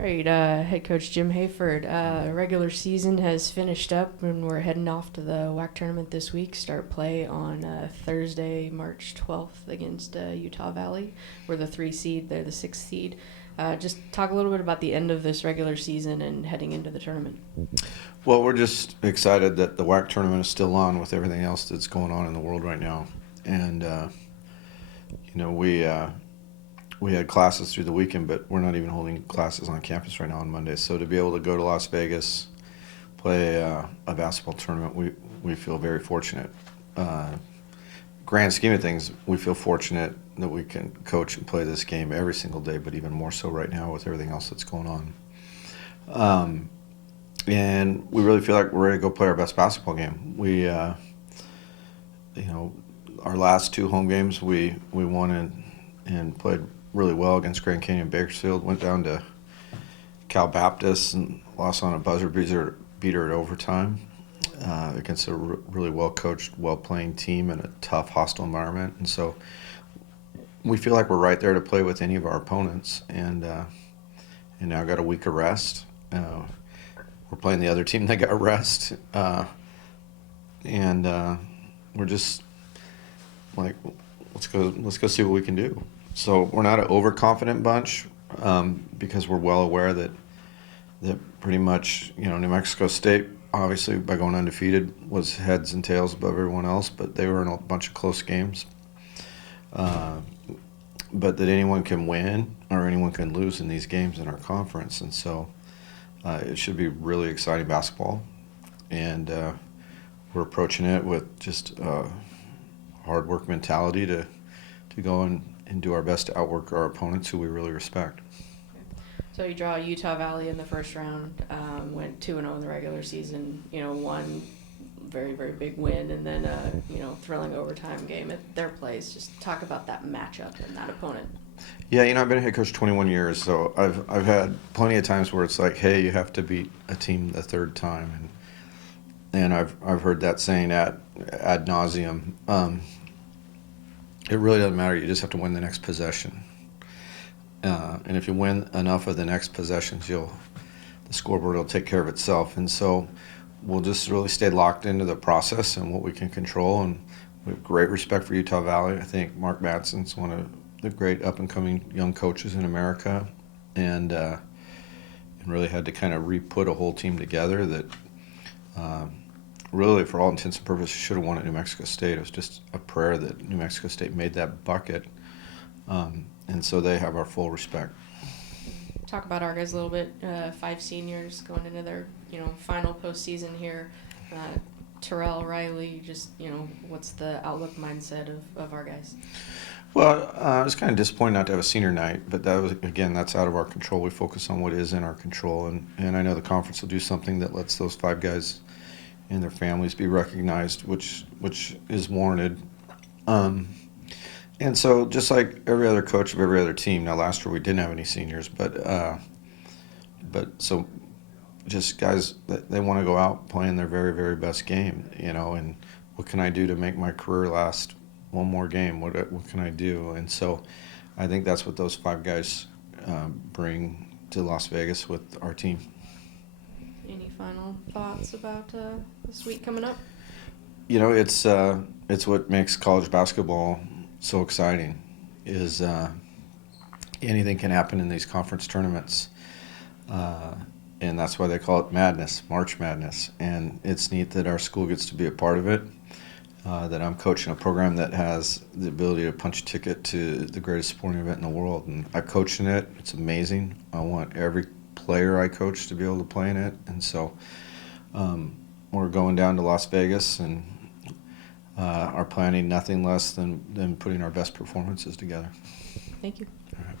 All right, head coach Jim Hayford. Regular season has finished up, and we're heading off to the WAC tournament this week. Start play on Thursday, March 12th against Utah Valley. We're the 3 seed; they're the 6th seed. Just talk a little bit about the end of this regular season and heading into the tournament. Well, we're just excited that the WAC tournament is still on with everything else that's going on in the world right now, and you know we had classes through the weekend, but we're not even holding classes on campus right now on Monday. So to be able to go to Las Vegas, play a basketball tournament, we feel very fortunate. Grand scheme of things, we feel fortunate that we can coach and play this game every single day, but even more so right now with everything else that's going on. And we really feel like we're ready to go play our best basketball game. Our last 2 home games, we won and played really well against Grand Canyon and Bakersfield. Went down to Cal Baptist and lost on a buzzer beater at overtime against a really well-coached, well-playing team in a tough, hostile environment. And so we feel like we're right there to play with any of our opponents. And now got a week of rest. We're playing the other team that got rest. And we're just like, let's go see what we can do. So we're not an overconfident bunch because we're well aware that pretty much, New Mexico State, obviously by going undefeated, was heads and tails above everyone else, but they were in a bunch of close games. But that anyone can win or anyone can lose in these games in our conference, and so it should be really exciting basketball. And we're approaching it with just hard work mentality to go and do our best to outwork our opponents who we really respect. So you draw Utah Valley in the first round, went 2-0 in the regular season, one very, very big win, and then thrilling overtime game at their place. Just talk about that matchup and that opponent. Yeah, I've been a head coach 21 years, so I've had plenty of times where it's like, hey, you have to beat a team the 3rd time, and I've heard that saying ad nauseum. It really doesn't matter. You just have to win the next possession. And if you win enough of the next possessions, the scoreboard will take care of itself. And so we'll just really stay locked into the process and what we can control. And we have great respect for Utah Valley. I think Mark Matson's one of the great up-and-coming young coaches in America, and really had to kind of re-put a whole team together that really, for all intents and purposes, should have won at New Mexico State. It was just a prayer that New Mexico State made that bucket. And so they have our full respect. Talk about our guys a little bit. 5 seniors going into their final postseason here. Terrell, Riley, just what's the outlook mindset of our guys? Well, I was kind of disappointed not to have a senior night, but that's out of our control. We focus on what is in our control, and I know the conference will do something that lets those 5 guys and their families be recognized, which is warranted. And so just like every other coach of every other team, now last year we didn't have any seniors, but so just guys, they want to go out playing their very, very best game, and what can I do to make my career last one more game? What can I do? And so I think that's what those 5 guys bring to Las Vegas with our team. Any final thoughts about this week coming up? It's what makes college basketball so exciting is anything can happen in these conference tournaments, and that's why they call it madness, March Madness. And it's neat that our school gets to be a part of it, that I'm coaching a program that has the ability to punch a ticket to the greatest sporting event in the world, and I coach in it. It's amazing. I want every player I coach to be able to play in it, and so we're going down to Las Vegas and are planning nothing less than putting our best performances together. Thank you. All right.